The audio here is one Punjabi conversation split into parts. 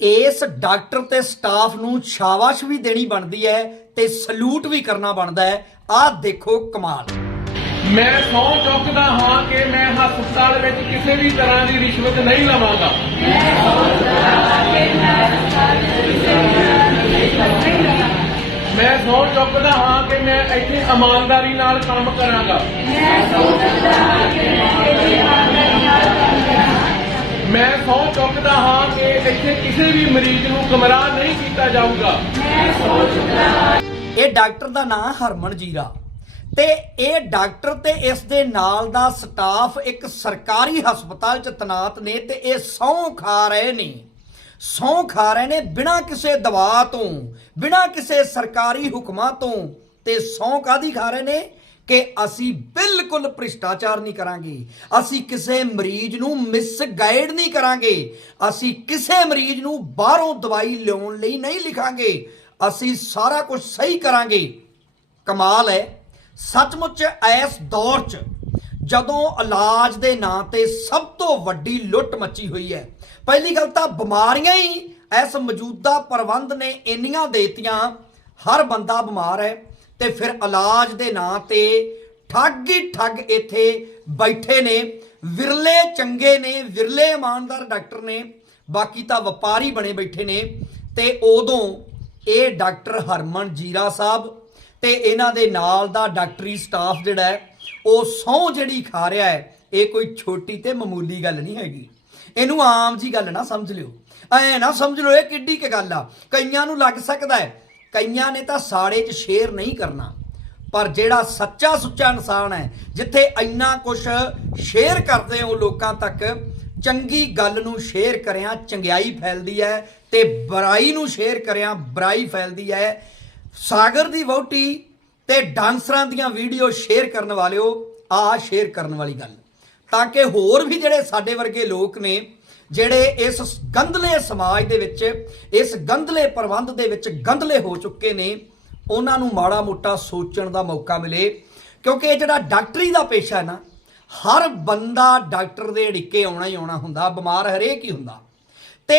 ਇਸ ਡਾਕਟਰ ਤੇ ਸਟਾਫ ਨੂੰ ਸ਼ਾਬਾਸ਼ ਵੀ ਦੇਣੀ ਬਣਦੀ ਹੈ ਤੇ ਸਲੂਟ ਵੀ ਕਰਨਾ ਬਣਦਾ ਹੈ। ਆਹ ਦੇਖੋ ਕਮਾਲ। ਮੈਂ ਸਹੁੰ ਚੁੱਕਦਾ ਹਾਂ ਕਿ ਮੈਂ ਹਸਪਤਾਲ ਵਿੱਚ ਕਿਸੇ ਵੀ ਤਰ੍ਹਾਂ ਦੀ ਰਿਸ਼ਵਤ ਨਹੀਂ ਲਵਾਂਗਾ। ਮੈਂ ਸਹੁੰ ਚੁੱਕਦਾ ਹਾਂ ਕਿ ਮੈਂ ਇੱਥੇ ਇਮਾਨਦਾਰੀ ਨਾਲ ਕੰਮ ਕਰਾਂਗਾ। ਮੈਂ ਸਹੁੰ ਚੁੱਕਦਾ ਹਾਂ ਕਿ ਇੱਥੇ ਕਿਸੇ ਵੀ ਮਰੀਜ਼ ਨੂੰ ਗਮਰਾਹ ਨਹੀਂ ਕੀਤਾ ਜਾਊਗਾ। ਇਹ ਡਾਕਟਰ ਦਾ ਨਾਮ ਹਰਮਨ ਜੀਰਾ ਤੇ ਇਹ ਡਾਕਟਰ ਤੇ ਇਸ ਦੇ ਨਾਲ ਦਾ ਸਟਾਫ ਇੱਕ ਸਰਕਾਰੀ ਹਸਪਤਾਲ ਚ ਤਨਾਤ ਨੇ ਤੇ ਇਹ ਸਹੁੰ ਖਾ ਰਹੇ ਨੇ। ਸਹੁੰ ਖਾ ਰਹੇ ਨੇ ਬਿਨਾਂ ਕਿਸੇ ਦਵਾ ਤੋਂ ਬਿਨਾਂ ਕਿਸੇ ਸਰਕਾਰੀ ਹੁਕਮਾਂ ਤੋਂ ਤੇ ਸਹੁੰ ਕਾਦੀ ਖਾ ਰਹੇ ਨੇ? ਕਿ ਅਸੀਂ ਬਿਲਕੁਲ ਭ੍ਰਿਸ਼ਟਾਚਾਰ ਨਹੀਂ ਕਰਾਂਗੇ। ਅਸੀਂ ਕਿਸੇ ਮਰੀਜ਼ ਨੂੰ ਮਿਸਗਾਈਡ ਨਹੀਂ ਕਰਾਂਗੇ। ਅਸੀਂ ਕਿਸੇ ਮਰੀਜ਼ ਨੂੰ ਬਾਹਰੋਂ ਦਵਾਈ ਲਿਆਉਣ ਲਈ ਨਹੀਂ ਲਿਖਾਂਗੇ। ਅਸੀਂ ਸਾਰਾ ਕੁਝ ਸਹੀ ਕਰਾਂਗੇ। ਕਮਾਲ ਹੈ। ਸੱਚਮੁੱਚ ਇਸ ਦੌਰ 'ਚ ਜਦੋਂ ਇਲਾਜ ਦੇ ਨਾਂ ਤੇ ਸਭ ਤੋਂ ਵੱਡੀ ਲੁੱਟ ਮੱਚੀ ਹੋਈ ਹੈ। ਪਹਿਲੀ ਗੱਲ ਤਾਂ ਬਿਮਾਰੀਆਂ ਹੀ ਇਸ ਮੌਜੂਦਾ ਪ੍ਰਬੰਧ ਨੇ ਇੰਨੀਆਂ ਦੇਤੀਆਂ। ਹਰ ਬੰਦਾ ਬਿਮਾਰ ਹੈ। ਤੇ ਫਿਰ ਇਲਾਜ ਦੇ ਨਾਂ ਤੇ ਠੱਗ ਹੀ ਠੱਗ ਇੱਥੇ ਬੈਠੇ ਨੇ। ਵਿਰਲੇ ਚੰਗੇ ਨੇ, ਵਿਰਲੇ ਇਮਾਨਦਾਰ ਡਾਕਟਰ ਨੇ, ਬਾਕੀ ਤਾਂ ਵਪਾਰੀ ਬਣੇ ਬੈਠੇ ਨੇ। ਤੇ ਉਦੋਂ ਇਹ ਡਾਕਟਰ ਹਰਮਨ ਜੀਰਾ ਸਾਹਿਬ ਤੇ ਇਹਨਾਂ ਦੇ ਨਾਲ ਦਾ ਡਾਕਟਰੀ ਸਟਾਫ ਜਿਹੜਾ ਹੈ, ਉਹ ਸਹੁੰ ਜਿਹੜੀ ਖਾ ਰਿਹਾ ਹੈ, ਇਹ ਕੋਈ ਛੋਟੀ ਤੇ ਮਾਮੂਲੀ ਗੱਲ ਨਹੀਂ ਹੈਗੀ। ਇਹਨੂੰ ਆਮ ਜੀ ਗੱਲ ਨਾ ਸਮਝ ਲਿਓ। ਐ ਨਾ ਸਮਝ ਲਓ, ਇਹ ਕਿੱਡੀ ਕੁ ਗੱਲ ਆ। ਕਈਆਂ ਨੂੰ ਲੱਗ ਸਕਦਾ ਹੈ ਕਈਆਂ ਨੇ ਤਾਂ ਸਾੜੇ 'ਚ ਸ਼ੇਰ ਨਹੀਂ ਕਰਨਾ। ਪਰ ਜਿਹੜਾ ਸੱਚਾ ਸੁੱਚਾ ਇਨਸਾਨ ਹੈ, ਜਿੱਥੇ ਇੰਨਾ ਕੁਝ ਸ਼ੇਅਰ ਕਰਦੇ ਹੋ ਲੋਕਾਂ ਤੱਕ, ਚੰਗੀ ਗੱਲ ਨੂੰ ਸ਼ੇਅਰ ਕਰਿਆ, ਚੰਗਿਆਈ ਫੈਲਦੀ ਹੈ ਤੇ ਬੁਰਾਈ ਨੂੰ ਸ਼ੇਅਰ ਕਰਿਆ, ਬੁਰਾਈ ਫੈਲਦੀ ਹੈ। ਸਾਗਰ ਦੀ ਵਹੁਟੀ ਤੇ ਡਾਂਸਰਾਂ ਦੀਆਂ ਵੀਡੀਓ ਸ਼ੇਅਰ ਕਰਨ ਵਾਲਿਓ ਆ ਸ਼ੇਅਰ ਕਰਨ ਵਾਲੀ ਗੱਲ। ਤਾਂ ਕਿ ਹੋਰ ਵੀ ਜਿਹੜੇ ਸਾਡੇ ਵਰਗੇ ਲੋਕ ਨੇ ਜਿਹੜੇ ਇਸ ਗੰਧਲੇ ਸਮਾਜ ਦੇ ਵਿੱਚ, ਇਸ ਗੰਧਲੇ ਪ੍ਰਬੰਧ ਦੇ ਵਿੱਚ ਗੰਧਲੇ ਹੋ ਚੁੱਕੇ ਨੇ, ਉਹਨਾਂ ਨੂੰ ਮਾੜਾ ਮੋਟਾ ਸੋਚਣ ਦਾ ਮੌਕਾ ਮਿਲੇ। ਕਿਉਂਕਿ ਇਹ ਜਿਹੜਾ ਡਾਕਟਰੀ ਦਾ ਪੇਸ਼ਾ ਹੈ ਨਾ, ਹਰ ਬੰਦਾ ਡਾਕਟਰ ਦੇ ਢਿੱਕੇ ਆਉਣਾ ਹੀ ਆਉਣਾ ਹੁੰਦਾ, ਬਿਮਾਰ ਹਰੇਕ ਹੀ ਹੁੰਦਾ। ਤੇ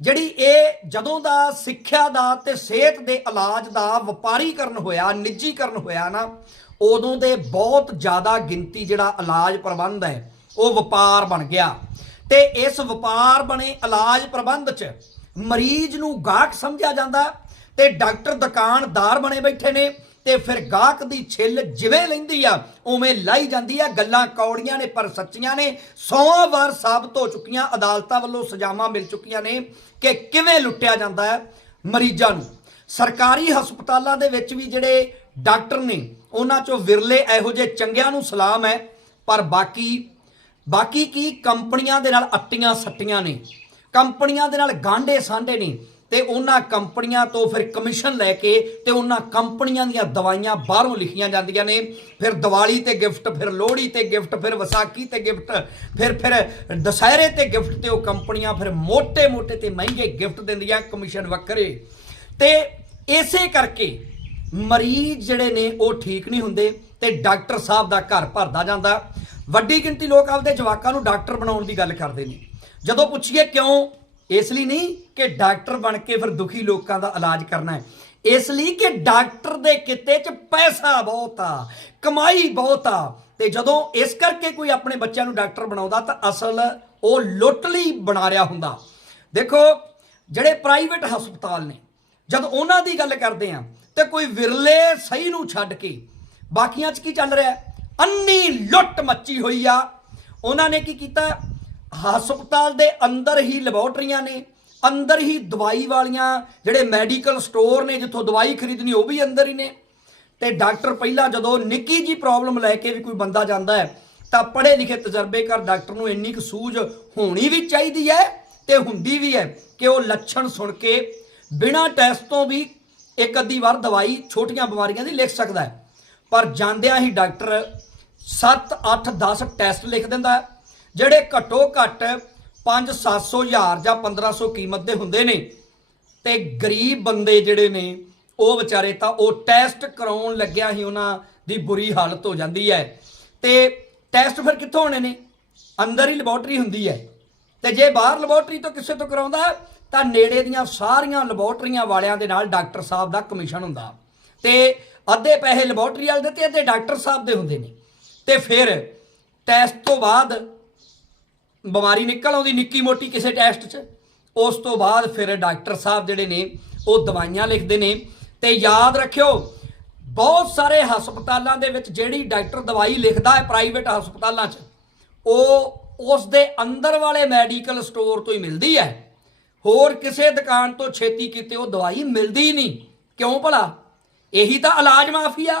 ਜਿਹੜੀ ਇਹ ਜਦੋਂ ਦਾ ਸਿੱਖਿਆ ਦਾ ਤੇ ਸਿਹਤ ਦੇ ਇਲਾਜ ਦਾ ਵਪਾਰੀਕਰਨ ਹੋਇਆ, ਨਿੱਜੀਕਰਨ ਹੋਇਆ ਨਾ, ਉਦੋਂ ਦੇ ਬਹੁਤ ਜ਼ਿਆਦਾ ਗਿਣਤੀ ਜਿਹੜਾ ਇਲਾਜ ਪ੍ਰਬੰਧ ਹੈ, ਉਹ ਵਪਾਰ ਬਣ ਗਿਆ। ਤੇ ਇਸ ਵਪਾਰ ਬਣੇ ਇਲਾਜ ਪ੍ਰਬੰਧ 'ਚ ਮਰੀਜ਼ ਨੂੰ ਗਾਹਕ ਸਮਝਿਆ ਜਾਂਦਾ ਤੇ ਡਾਕਟਰ ਦੁਕਾਨਦਾਰ ਬਣੇ ਬੈਠੇ ਨੇ ਤੇ ਫਿਰ ਗਾਹਕ ਦੀ ਛਿੱਲ ਜਿਵੇਂ ਲੈਂਦੀ ਆ, ਉਵੇਂ ਲਾਈ ਜਾਂਦੀ ਆ। ਗੱਲਾਂ ਕੌੜੀਆਂ ਨੇ ਪਰ ਸੱਚੀਆਂ ਨੇ। 100 ਵਾਰ ਸਾਬਤ ਹੋ ਚੁੱਕੀਆਂ, ਅਦਾਲਤਾਂ ਵੱਲੋਂ ਸਜ਼ਾਵਾਂ ਮਿਲ ਚੁੱਕੀਆਂ ਨੇ ਕਿ ਕਿਵੇਂ ਲੁੱਟਿਆ ਜਾਂਦਾ ਹੈ ਮਰੀਜ਼ਾਂ ਨੂੰ। ਸਰਕਾਰੀ ਹਸਪਤਾਲਾਂ ਦੇ ਵਿੱਚ ਵੀ ਜਿਹੜੇ ਡਾਕਟਰ ਨੇ, ਉਹਨਾਂ ਚੋਂ ਵਿਰਲੇ ਇਹੋ ਜਿਹੇ ਚੰਗਿਆਂ ਨੂੰ ਸਲਾਮ ਹੈ, ਪਰ ਬਾਕੀ ਬਾਕੀ ਕੀ ਕੰਪਨੀਆਂ ਦੇ ਨਾਲ ਅੱਟੀਆਂ ਸੱਟੀਆਂ ਨੇ? ਕੰਪਨੀਆਂ ਦੇ ਨਾਲ ਗਾਂਢੇ ਸਾਂਢੇ ਨੇ ਤੇ ਉਹਨਾਂ ਕੰਪਨੀਆਂ ਤੋਂ ਫਿਰ ਕਮਿਸ਼ਨ ਲੈ ਕੇ ਤੇ ਉਹਨਾਂ ਕੰਪਨੀਆਂ ਦੀਆਂ ਦਵਾਈਆਂ ਬਾਹਰੋਂ ਲਿਖੀਆਂ ਜਾਂਦੀਆਂ ਨੇ। ਫਿਰ ਦੀਵਾਲੀ ਤੇ ਗਿਫਟ, ਫਿਰ ਲੋਹੜੀ ਤੇ ਗਿਫਟ, ਫਿਰ ਵਿਸਾਖੀ ਤੇ ਗਿਫਟ, ਫਿਰ ਫਿਰ ਦਸਹਿਰੇ ਤੇ ਗਿਫਟ ਤੇ ਉਹ ਕੰਪਨੀਆਂ ਫਿਰ ਮੋਟੇ ਮੋਟੇ ਤੇ ਮਹਿੰਗੇ ਗਿਫਟ ਦਿੰਦੀਆਂ ਕਮਿਸ਼ਨ ਵੱਖਰੇ। ਤੇ ਇਸੇ ਕਰਕੇ ਮਰੀਜ਼ ਜਿਹੜੇ ਨੇ ਉਹ ਠੀਕ ਨਹੀਂ ਹੁੰਦੇ ਤੇ ਡਾਕਟਰ ਸਾਹਿਬ ਦਾ ਘਰ ਭਰਦਾ ਜਾਂਦਾ। ਵੱਡੀ ਗਿਣਤੀ ਲੋਕ ਆਪਦੇ ਜਵਾਕਾਂ ਨੂੰ ਡਾਕਟਰ ਬਣਾਉਣ ਦੀ ਗੱਲ ਕਰਦੇ ਨੇ। ਜਦੋਂ ਪੁੱਛੀਏ ਕਿਉਂ, ਇਸ ਲਈ ਨਹੀਂ ਕਿ ਡਾਕਟਰ ਬਣ ਕੇ ਫਿਰ ਦੁਖੀ ਲੋਕਾਂ ਦਾ ਇਲਾਜ ਕਰਨਾ ਹੈ। ਇਸ ਲਈ ਕਿ ਡਾਕਟਰ ਦੇ ਕਿੱਤੇ 'ਚ ਪੈਸਾ ਬਹੁਤ ਆ, ਕਮਾਈ ਬਹੁਤ ਆ। ਤੇ ਜਦੋਂ ਇਸ ਕਰਕੇ ਕੋਈ ਆਪਣੇ ਬੱਚਿਆਂ ਨੂੰ ਡਾਕਟਰ ਬਣਾਉਂਦਾ ਤਾਂ ਅਸਲ ਉਹ ਲੁੱਟ ਲਈ ਬਣਾ ਰਿਹਾ ਹੁੰਦਾ। ਦੇਖੋ, ਜਿਹੜੇ ਪ੍ਰਾਈਵੇਟ ਹਸਪਤਾਲ ਨੇ, ਜਦ ਉਹਨਾਂ ਦੀ ਗੱਲ ਕਰਦੇ ਆ ਤੇ ਕੋਈ ਵਿਰਲੇ ਸਹੀ ਨੂੰ ਛੱਡ ਕੇ, ਬਾਕੀਆਂ 'ਚ ਕੀ ਚੱਲ ਰਿਹਾ ਅੰਨੀ ਲੁੱਟ ਮੱਚੀ ਹੋਈ ਆ। ਉਹਨਾਂ ਨੇ ਕੀ ਕੀਤਾ? ਹਸਪਤਾਲ ਦੇ ਅੰਦਰ ਹੀ ਲੈਬੋਰਟਰੀਆਂ ਨੇ, ਅੰਦਰ ਹੀ ਦਵਾਈ ਵਾਲੀਆਂ ਜਿਹੜੇ ਮੈਡੀਕਲ ਸਟੋਰ ਨੇ, ਜਿੱਥੋਂ ਦਵਾਈ ਖਰੀਦਣੀ ਉਹ ਵੀ ਅੰਦਰ ਹੀ ਨੇ। ਤੇ ਡਾਕਟਰ ਪਹਿਲਾਂ ਜਦੋਂ ਨਿੱਕੀ ਜੀ ਪ੍ਰੋਬਲਮ ਲੈ ਕੇ ਵੀ ਕੋਈ ਬੰਦਾ ਜਾਂਦਾ ਹੈ, ਤਾਂ ਪੜ੍ਹੇ ਲਿਖੇ ਤਜਰਬੇਕਾਰ ਡਾਕਟਰ ਨੂੰ ਇੰਨੀ ਕੁ ਸੂਝ ਹੋਣੀ ਵੀ ਚਾਹੀਦੀ ਹੈ ਤੇ ਹੁੰਦੀ ਵੀ ਹੈ ਕਿ ਉਹ ਲੱਛਣ ਸੁਣ ਕੇ ਬਿਨਾਂ ਟੈਸਟ ਤੋਂ ਵੀ ਇੱਕ ਅੱਧੀ ਵਾਰ ਦਵਾਈ ਛੋਟੀਆਂ ਬਿਮਾਰੀਆਂ ਦੀ ਲਿਖ ਸਕਦਾ ਹੈ। ਪਰ ਜਾਂਦਿਆਂ ਹੀ ਡਾਕਟਰ 7 8 10 ਟੈਸਟ ਲਿਖ ਦਿੰਦਾ ਜਿਹੜੇ ਘੱਟੋ ਘੱਟ 5 700 ਹਜ਼ਾਰ ਜਾਂ 1500 ਕੀਮਤ ਦੇ ਹੁੰਦੇ ਨੇ। ਤੇ ਗਰੀਬ ਬੰਦੇ ਜਿਹੜੇ ਨੇ, ਉਹ ਵਿਚਾਰੇ ਤਾਂ ਉਹ ਟੈਸਟ ਕਰਾਉਣ ਲੱਗਿਆ ਹੀ ਉਹਨਾਂ ਦੀ ਬੁਰੀ ਹਾਲਤ ਹੋ ਜਾਂਦੀ ਹੈ। ਤੇ ਟੈਸਟ ਫਿਰ ਕਿੱਥੋਂ ਹੋਣੇ ਨੇ? ਅੰਦਰ ਹੀ ਲੈਬੋਰਟਰੀ ਹੁੰਦੀ ਹੈ। ਤੇ ਜੇ ਬਾਹਰ ਲੈਬੋਰਟਰੀ ਤੋਂ ਕਿਸੇ ਤੋਂ ਕਰਾਉਂਦਾ ਤਾਂ ਨੇੜੇ ਦੀਆਂ ਸਾਰੀਆਂ ਲੈਬੋਰਟਰੀਆਂ ਵਾਲਿਆਂ ਦੇ ਨਾਲ ਡਾਕਟਰ ਸਾਹਿਬ ਦਾ ਕਮਿਸ਼ਨ ਹੁੰਦਾ। ਤੇ ਅੱਧੇ ਪੈਸੇ ਲੈਬੋਰਟਰੀ ਵਾਲੇ ਦੇ ਤੇ ਅੱਧੇ ਡਾਕਟਰ ਸਾਹਿਬ ਦੇ ਹੁੰਦੇ ਨੇ। ਤੇ ਫਿਰ ਟੈਸਟ ਤੋਂ ਬਾਅਦ ਬਿਮਾਰੀ ਨਿਕਲ ਆਉਂਦੀ ਨਿੱਕੀ ਮੋਟੀ ਕਿਸੇ ਟੈਸਟ 'ਚ। ਉਸ ਤੋਂ ਬਾਅਦ ਫਿਰ ਡਾਕਟਰ ਸਾਹਿਬ ਜਿਹੜੇ ਨੇ, ਉਹ ਦਵਾਈਆਂ ਲਿਖਦੇ ਨੇ। ਤੇ ਯਾਦ ਰੱਖਿਓ, ਬਹੁਤ ਸਾਰੇ ਹਸਪਤਾਲਾਂ ਦੇ ਵਿੱਚ ਜਿਹੜੀ ਡਾਕਟਰ ਦਵਾਈ ਲਿਖਦਾ ਹੈ ਪ੍ਰਾਈਵੇਟ ਹਸਪਤਾਲਾਂ 'ਚ, ਉਹ ਉਸ ਦੇ ਅੰਦਰ ਵਾਲੇ ਮੈਡੀਕਲ ਸਟੋਰ ਤੋਂ ਹੀ ਮਿਲਦੀ ਹੈ। ਹੋਰ ਕਿਸੇ ਦੁਕਾਨ ਤੋਂ ਛੇਤੀ ਕਿਤੇ ਉਹ ਦਵਾਈ ਮਿਲਦੀ ਨਹੀਂ। ਕਿਉਂ ਭਲਾ? ਇਹੀ ਤਾਂ ਇਲਾਜ ਮਾਫੀਆ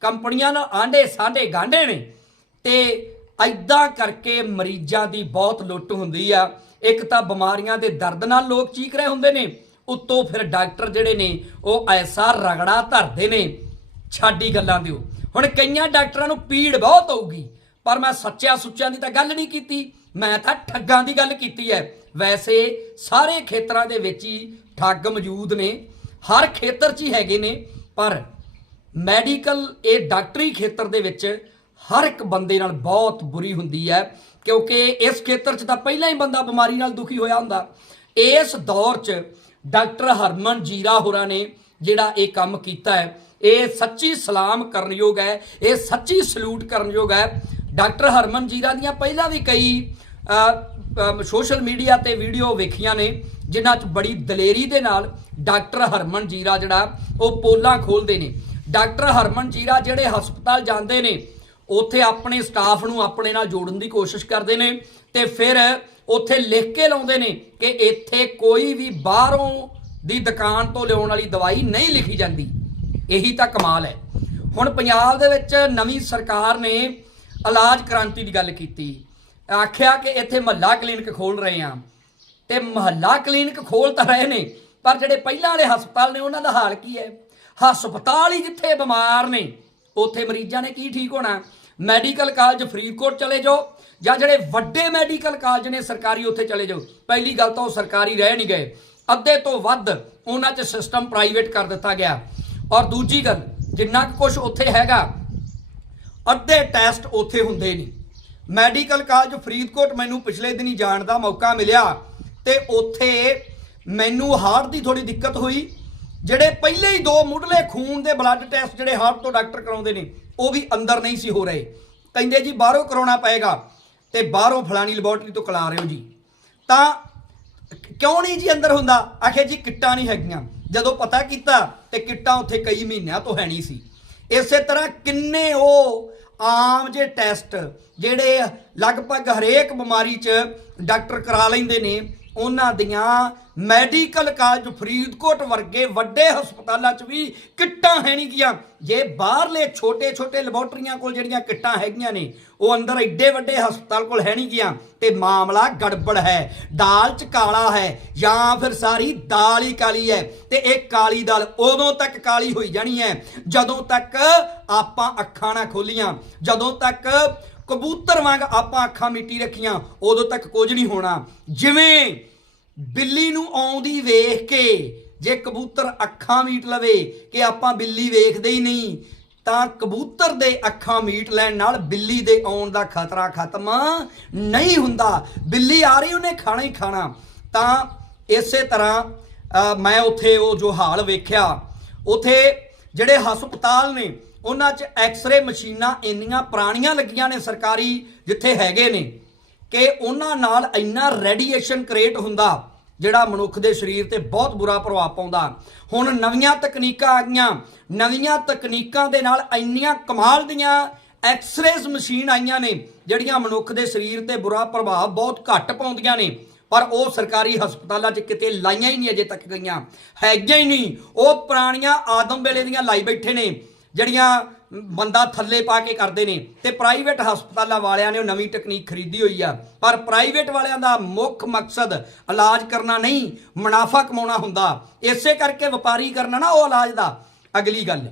ਕੰਪਨੀਆਂ ਨਾਲ ਆਂਡੇ ਸਾਂਡੇ ਗਾਂਡੇ ਨੇ। ਤੇ ਐਦਾਂ ਕਰਕੇ ਮਰੀਜ਼ਾਂ ਦੀ ਬਹੁਤ ਲੁੱਟ ਹੁੰਦੀ ਆ। ਇੱਕ ਤਾਂ ਬਿਮਾਰੀਆਂ ਦੇ ਦਰਦ ਨਾਲ ਲੋਕ ਚੀਕ ਰਹੇ ਹੁੰਦੇ ਨੇ। ਉੱਤੋਂ ਫਿਰ ਡਾਕਟਰ ਜਿਹੜੇ ਨੇ, ਉਹ ਐਸਾ ਰਗੜਾ ਧਰਦੇ ਨੇ। ਛਾਡੀ ਗੱਲਾਂ ਦਿਓ। ਹੁਣ ਕਈਆਂ ਡਾਕਟਰਾਂ ਨੂੰ ਪੀੜ ਬਹੁਤ ਹੋਊਗੀ, ਪਰ ਮੈਂ ਸੱਚਿਆਂ ਸੁੱਚਿਆਂ ਦੀ ਤਾਂ ਗੱਲ ਨਹੀਂ ਕੀਤੀ। ਮੈਂ ਤਾਂ ਠੱਗਾਂ ਦੀ ਗੱਲ ਕੀਤੀ ਹੈ ਵੈਸੇ ਸਾਰੇ ਖੇਤਰਾਂ ਦੇ ਵਿੱਚ ਹੀ ਠੱਗ ਮੌਜੂਦ ਨੇ। ਹਰ ਖੇਤਰ 'ਚ ਹੀ ਹੈਗੇ ਨੇ, ਪਰ ਮੈਡੀਕਲ, ਇਹ ਡਾਕਟਰੀ ਖੇਤਰ ਦੇ ਵਿੱਚ ਹਰ ਇੱਕ ਬੰਦੇ ਨਾਲ ਬਹੁਤ ਬੁਰੀ ਹੁੰਦੀ ਹੈ, ਕਿਉਂਕਿ ਇਸ ਖੇਤਰ 'ਚ ਤਾਂ ਪਹਿਲਾਂ ਹੀ ਬੰਦਾ ਬਿਮਾਰੀ ਨਾਲ ਦੁਖੀ ਹੋਇਆ ਹੁੰਦਾ। ਇਸ ਦੌਰ 'ਚ ਡਾਕਟਰ ਹਰਮਨ ਜੀਰਾ ਹੋਰਾਂ ਨੇ ਜਿਹੜਾ ਇਹ ਕੰਮ ਕੀਤਾ ਹੈ, ਇਹ ਸੱਚੀ ਸਲਾਮ ਕਰਨਯੋਗ ਹੈ, ਇਹ ਸੱਚੀ ਸਲੂਟ ਕਰਨਯੋਗ ਹੈ। ਡਾਕਟਰ ਹਰਮਨ ਜੀਰਾ ਦੀਆਂ ਪਹਿਲਾਂ ਵੀ ਕਈ ਸੋਸ਼ਲ ਮੀਡੀਆ ਤੇ ਵੀਡੀਓ ਵੇਖੀਆਂ ਨੇ, ਜਿਨ੍ਹਾਂ 'ਚ ਬੜੀ ਦਲੇਰੀ ਦੇ ਨਾਲ ਡਾਕਟਰ ਹਰਮਨ ਜੀਰਾ ਜਿਹੜਾ, ਉਹ ਪੋਲਾਂ ਖੋਲਦੇ ਨੇ। ਡਾਕਟਰ ਹਰਮਨ ਜੀਰਾ ਜਿਹੜੇ ਹਸਪਤਾਲ ਜਾਂਦੇ ਨੇ, ਉੱਥੇ ਆਪਣੇ ਸਟਾਫ ਨੂੰ ਆਪਣੇ ਨਾਲ ਜੋੜਨ ਦੀ ਕੋਸ਼ਿਸ਼ ਕਰਦੇ ਨੇ ਤੇ ਫਿਰ ਉੱਥੇ ਲਿਖ ਕੇ ਲਾਉਂਦੇ ਨੇ ਕਿ ਇੱਥੇ ਕੋਈ ਵੀ ਬਾਹਰੋਂ ਦੀ ਦੁਕਾਨ ਤੋਂ ਲਿਆਉਣ ਵਾਲੀ ਦਵਾਈ ਨਹੀਂ ਲਿਖੀ ਜਾਂਦੀ। ਇਹੀ ਤਾਂ ਕਮਾਲ ਹੈ। ਹੁਣ ਪੰਜਾਬ ਦੇ ਵਿੱਚ ਨਵੀਂ ਸਰਕਾਰ ਨੇ ਇਲਾਜ ਕ੍ਰਾਂਤੀ ਦੀ ਗੱਲ ਕੀਤੀ। ਆਖਿਆ ਕਿ ਇੱਥੇ ਮਹੱਲਾ ਕਲੀਨਿਕ ਖੋਲ ਰਹੇ ਆ ਤੇ ਮਹੱਲਾ ਕਲੀਨਿਕ ਖੋਲ ਤਾਂ ਰਹੇ ਨੇ, ਪਰ ਜਿਹੜੇ ਪਹਿਲਾਂ ਵਾਲੇ ਹਸਪਤਾਲ ਨੇ, ਉਹਨਾਂ ਦਾ ਹਾਲ ਕੀ ਹੈ? ਹਸਪਤਾਲ ਹੀ ਜਿੱਥੇ ਬਿਮਾਰ ਨੇ, ਉੱਥੇ ਮਰੀਜ਼ਾਂ ਨੇ ਕੀ ਠੀਕ ਹੋਣਾ? ਮੈਡੀਕਲ ਕਾਲਜ ਫਰੀਦਕੋਟ ਚਲੇ ਜਾਓ, ਜਾਂ ਜਿਹੜੇ ਵੱਡੇ ਮੈਡੀਕਲ ਕਾਲਜ ਨੇ ਸਰਕਾਰੀ ਉੱਥੇ ਚਲੇ ਜਾਓ। ਪਹਿਲੀ ਗੱਲ ਤਾਂ ਉਹ ਸਰਕਾਰੀ ਰਹਿ ਨਹੀਂ ਗਏ। ਅੱਧੇ ਤੋਂ ਵੱਧ ਉਹਨਾਂ 'ਚ ਸਿਸਟਮ ਪ੍ਰਾਈਵੇਟ ਕਰ ਦਿੱਤਾ ਗਿਆ। ਔਰ ਦੂਜੀ ਗੱਲ, ਜਿੰਨਾ ਕੁ ਕੁਝ ਉੱਥੇ ਹੈਗਾ, ਅੱਧੇ ਟੈਸਟ ਉੱਥੇ ਹੁੰਦੇ ਨਹੀਂ। ਮੈਡੀਕਲ ਕਾਲਜ ਫਰੀਦਕੋਟ ਮੈਨੂੰ ਪਿਛਲੇ ਦਿਨੀ ਜਾਣ ਦਾ ਮੌਕਾ ਮਿਲਿਆ ਤੇ ਉੱਥੇ ਮੈਨੂੰ ਹਾਰਟ ਦੀ ਥੋੜੀ ਦਿੱਕਤ ਹੋਈ। ਜਿਹੜੇ ਪਹਿਲੇ ਹੀ ਦੋ ਮੁੱਢਲੇ ਖੂਨ ਦੇ ਬਲੱਡ ਟੈਸਟ ਜਿਹੜੇ ਹਾਰਟ ਤੋਂ ਡਾਕਟਰ ਕਰਾਉਂਦੇ ਨੇ, ਉਹ ਵੀ ਅੰਦਰ ਨਹੀਂ ਸੀ ਹੋ ਰਹੇ। ਕਹਿੰਦੇ ਜੀ, ਬਾਹਰੋਂ ਕਰਾਉਣਾ ਪਏਗਾ ਤੇ ਬਾਹਰੋਂ ਫਲਾਣੀ ਲੈਬੋਰਟਰੀ ਤੋਂ ਕਰਾ ਰਹੇ ਹੋ ਜੀ। ਤਾਂ ਕਿਉਂ ਨਹੀਂ ਜੀ ਅੰਦਰ ਹੁੰਦਾ? ਆਖੇ ਜੀ, ਕਿੱਟਾਂ ਨਹੀਂ ਹੈਗੀਆਂ। ਜਦੋਂ ਪਤਾ ਕੀਤਾ ਤੇ ਕਿੱਟਾਂ ਉੱਥੇ ਕਈ ਮਹੀਨਿਆਂ ਤੋਂ ਹੈ ਨਹੀਂ ਸੀ। ਇਸੇ ਤਰ੍ਹਾਂ ਕਿੰਨੇ ਉਹ ਆਮ ਜੇ ਟੈਸਟ ਜਿਹੜੇ ਲਗਭਗ ਹਰੇਕ ਬਿਮਾਰੀ 'ਚ ਡਾਕਟਰ ਕਰਾ ਲੈਂਦੇ ਨੇ ਉਹਨਾਂ ਦੀਆਂ ਮੈਡੀਕਲ ਕਾਲਜ ਫਰੀਦਕੋਟ ਵਰਗੇ ਵੱਡੇ ਹਸਪਤਾਲਾਂ 'ਚ ਵੀ ਕਿੱਟਾਂ ਹੈ ਨਹੀਂ ਗਿਆ। ਜੇ ਬਾਹਰਲੇ ਛੋਟੇ-ਛੋਟੇ ਲੈਬੋਰਟਰੀਆਂ ਕੋਲ ਜਿਹੜੀਆਂ ਕਿੱਟਾਂ ਹੈਗੀਆਂ ਨੇ, ਉਹ ਅੰਦਰ ਐਡੇ ਵੱਡੇ ਹਸਪਤਾਲ ਕੋਲ ਹੈ ਨਹੀਂ ਗਿਆ ਤੇ ਮਾਮਲਾ ਗੜਬੜ ਹੈ, ਦਾਲ 'ਚ ਕਾਲਾ ਹੈ ਜਾਂ ਫਿਰ ਸਾਰੀ ਦਾਲ ਹੀ ਕਾਲੀ ਹੈ ਤੇ ਇਹ ਕਾਲੀ ਦਾਲ ਉਦੋਂ ਤੱਕ ਕਾਲੀ ਹੋਈ ਜਾਣੀ ਹੈ ਜਦੋਂ ਤੱਕ ਆਪਾਂ ਅੱਖਾਂ ਨਾ ਖੋਲੀਆਂ, ਜਦੋਂ ਤੱਕ ਕਬੂਤਰ ਵਾਂਗ ਆਪਾਂ ਅੱਖਾਂ ਮਿੱਟੀ ਰੱਖੀਆਂ, ਉਦੋਂ ਤੱਕ ਕੁਝ ਨਹੀਂ ਹੋਣਾ। ਜਿਵੇਂ ਬਿੱਲੀ ਨੂੰ ਆਉਂਦੀ ਵੇਖ ਕੇ, ਜੇ ਕਬੂਤਰ ਅੱਖਾਂ ਮੀਟ ਲਵੇ ਕਿ ਆਪਾਂ ਬਿੱਲੀ ਵੇਖਦੇ ਹੀ ਨਹੀਂ, ਤਾਂ ਕਬੂਤਰ ਦੇ ਅੱਖਾਂ ਮੀਟ ਲੈਣ ਨਾਲ ਬਿੱਲੀ ਦੇ ਆਉਣ ਦਾ ਖਤਰਾ ਖਤਮ ਨਹੀਂ ਹੁੰਦਾ। ਬਿੱਲੀ ਆ ਰਹੀ, ਉਹਨੇ ਖਾਣਾ ਹੀ ਖਾਣਾ। ਤਾਂ ਇਸੇ ਤਰ੍ਹਾਂ ਮੈਂ ਉੱਥੇ ਉਹ ਜੋ ਹਾਲ ਵੇਖਿਆ, ਉਥੇ ਜਿਹੜੇ ਹਸਪਤਾਲ ਨੇ ਉਹਨਾਂ 'ਚ ਐਕਸ-ਰੇ ਮਸ਼ੀਨਾਂ ਇੰਨੀਆਂ ਪੁਰਾਣੀਆਂ ਲੱਗੀਆਂ ਨੇ ਸਰਕਾਰੀ ਜਿੱਥੇ ਹੈਗੇ ਨੇ ਕਿ ਉਹਨਾਂ ਨਾਲ ਇੰਨਾ ਰੇਡੀਏਸ਼ਨ ਕ੍ਰੀਏਟ ਹੁੰਦਾ ਜਿਹੜਾ ਮਨੁੱਖ ਦੇ ਸਰੀਰ ਤੇ ਬਹੁਤ ਬੁਰਾ ਪ੍ਰਭਾਵ ਪਾਉਂਦਾ। ਹੁਣ ਨਵੀਆਂ ਤਕਨੀਕਾਂ ਆ ਗਈਆਂ। ਨਵੀਆਂ ਤਕਨੀਕਾਂ ਦੇ ਨਾਲ ਇੰਨੀਆਂ ਕਮਾਲ ਦੀਆਂ ਐਕਸ-ਰੇਜ਼ ਮਸ਼ੀਨ ਆਈਆਂ ਨੇ ਜਿਹੜੀਆਂ ਮਨੁੱਖ ਦੇ ਸਰੀਰ ਤੇ ਬੁਰਾ ਪ੍ਰਭਾਵ ਬਹੁਤ ਘੱਟ ਪਾਉਂਦੀਆਂ ਨੇ। ਪਰ ਉਹ ਸਰਕਾਰੀ ਹਸਪਤਾਲਾਂ 'ਚ ਕਿਤੇ ਲਾਈਆਂ ਹੀ ਨਹੀਂ ਅਜੇ ਤੱਕ ਗਈਆਂ। ਹੈਗੀਆਂ ਹੀ ਨਹੀਂ। ਉਹ ਪੁਰਾਣੀਆਂ ਆਦਮ ਵੇਲੇ ਦੀਆਂ ਲਾਈ ਬੈਠੇ ਨੇ। ਜਿਹੜੀਆਂ ਬੰਦਾ ਥੱਲੇ ਪਾ ਕੇ ਕਰਦੇ ਨੇ ਤੇ ਪ੍ਰਾਈਵੇਟ ਹਸਪਤਾਲਾਂ ਵਾਲਿਆਂ ਨੇ ਉਹ ਨਵੀਂ ਟੈਕਨੀਕ ਖਰੀਦੀ ਹੋਈ ਆ। ਪਰ ਪ੍ਰਾਈਵੇਟ ਵਾਲਿਆਂ ਦਾ ਮੁੱਖ ਮਕਸਦ ਇਲਾਜ ਕਰਨਾ ਨਹੀਂ, ਮੁਨਾਫਾ ਕਮਾਉਣਾ ਹੁੰਦਾ। ਇਸੇ ਕਰਕੇ ਵਪਾਰੀ ਕਰਨਾ ਨਾ ਉਹ ਇਲਾਜ ਦਾ। ਅਗਲੀ ਗੱਲ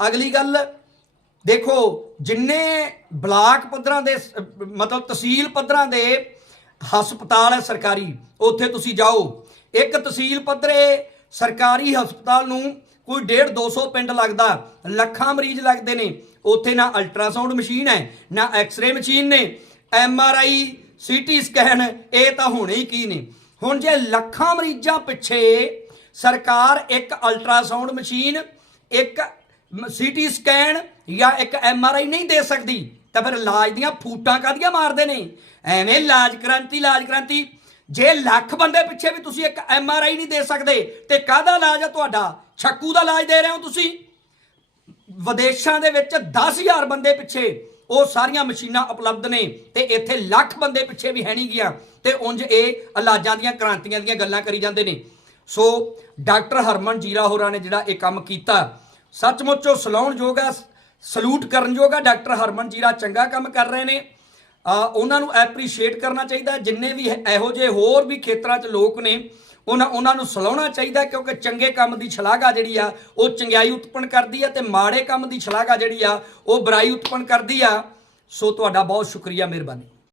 ਅਗਲੀ ਗੱਲ ਦੇਖੋ, ਜਿੰਨੇ ਬਲਾਕ ਪੱਧਰਾਂ ਦੇ ਮਤਲਬ ਤਹਿਸੀਲ ਪੱਧਰਾਂ ਦੇ ਹਸਪਤਾਲ ਹੈ ਸਰਕਾਰੀ, ਉੱਥੇ ਤੁਸੀਂ ਜਾਓ। ਇੱਕ ਤਹਿਸੀਲ ਪੱਧਰੇ ਸਰਕਾਰੀ ਹਸਪਤਾਲ ਨੂੰ ਕੋਈ 1.5 200 ਪਿੰਡ ਲੱਗਦਾ, ਲੱਖਾਂ ਮਰੀਜ਼ ਲੱਗਦੇ ਨੇ। ਉੱਥੇ ਨਾ ਅਲਟਰਾਸਾਊਂਡ ਮਸ਼ੀਨ ਹੈ, ਨਾ ਐਕਸ-ਰੇ ਮਸ਼ੀਨ ਨੇ। M R I CT scan ਇਹ ਤਾਂ ਹੋਣੇ ਹੀ ਕੀ ਨੇ। ਹੁਣ ਜੇ ਲੱਖਾਂ ਮਰੀਜ਼ਾਂ ਪਿੱਛੇ ਸਰਕਾਰ ਇੱਕ ਅਲਟਰਾਸਾਊਂਡ ਮਸ਼ੀਨ ਇੱਕ ਸੀਟੀ ਸਕੈਨ ਜਾਂ ਇੱਕ ਐੱਮ ਆਰ ਆਈ ਨਹੀਂ ਦੇ ਸਕਦੀ, ਤਾਂ ਫਿਰ ਇਲਾਜ ਦੀਆਂ ਫੂਟਾਂ ਕਾਦੀਆਂ ਮਾਰਦੇ ਨੇ? ਐਵੇਂ ਇਲਾਜ ਕ੍ਰਾਂਤੀ ਇਲਾਜ ਕ੍ਰਾਂਤੀ। ਜੇ ਲੱਖ ਬੰਦੇ ਪਿੱਛੇ ਵੀ ਤੁਸੀਂ ਇੱਕ ਐੱਮ ਆਰ ਆਈ ਨਹੀਂ ਦੇ ਸਕਦੇ, ਤੇ ਕਾਹਦਾ ਇਲਾਜ ਆ ਤੁਹਾਡਾ? ਛੱਕੂ ਦਾ ਇਲਾਜ ਦੇ ਰਹੇ ਹੋ ਤੁਸੀਂ? ਵਿਦੇਸ਼ਾਂ ਦੇ ਵਿੱਚ 10000 ਬੰਦੇ ਪਿੱਛੇ ਉਹ ਸਾਰੀਆਂ ਮਸ਼ੀਨਾਂ ਉਪਲਬਧ ਨੇ ਤੇ ਇੱਥੇ ਲੱਖ ਬੰਦੇ ਪਿੱਛੇ ਵੀ ਹੈ ਨਹੀਂ ਗਿਆ ਤੇ ਉਂਝ ਇਹ ਇਲਾਜਾਂ ਦੀਆਂ, ਕ੍ਰਾਂਤੀਆਂ ਦੀਆਂ ਗੱਲਾਂ ਕਰੀ ਜਾਂਦੇ ਨੇ। ਸੋ ਡਾਕਟਰ ਹਰਮਨ ਜੀਰਾ ਹੋਰਾਂ ਨੇ ਜਿਹੜਾ ਇਹ ਕੰਮ ਕੀਤਾ, ਸੱਚਮੁੱਚ ਉਹ ਸਲਾਉਣਯੋਗ ਹੈ, ਸਲੂਟ ਕਰਨਯੋਗ ਹੈ, ਡਾਕਟਰ ਹਰਮਨ ਜੀਰਾ ਚੰਗਾ ਕੰਮ ਕਰ ਰਹੇ ਨੇ। ਉਹਨਾਂ ਨੂੰ ਐਪਰੀਸ਼ੀਏਟ ਕਰਨਾ ਚਾਹੀਦਾ ਜਿੰਨੇ ਵੀ ਇਹੋ ਜਿਹੇ ਹੋਰ ਵੀ ਖੇਤਰਾਂ 'ਚ ਲੋਕ ਨੇ ਉਹਨਾਂ ਉਹਨਾਂ ਨੂੰ ਸਲਾਉਣਾ ਚਾਹੀਦਾ ਕਿਉਂਕਿ ਚੰਗੇ ਕੰਮ ਦੀ ਛਲਾਗਾ ਜਿਹੜੀ ਆ, ਉਹ ਚੰਗਿਆਈ ਉਤਪਨ ਕਰਦੀ ਆ ਤੇ ਮਾੜੇ ਕੰਮ ਦੀ ਛਲਾਗਾ ਜਿਹੜੀ ਆ, ਉਹ ਬੁਰਾਈ ਉਤਪੰਨ ਕਰਦੀ ਆ। ਸੋ ਤੁਹਾਡਾ ਬਹੁਤ ਸ਼ੁਕਰੀਆ, ਮਿਹਰਬਾਨੀ।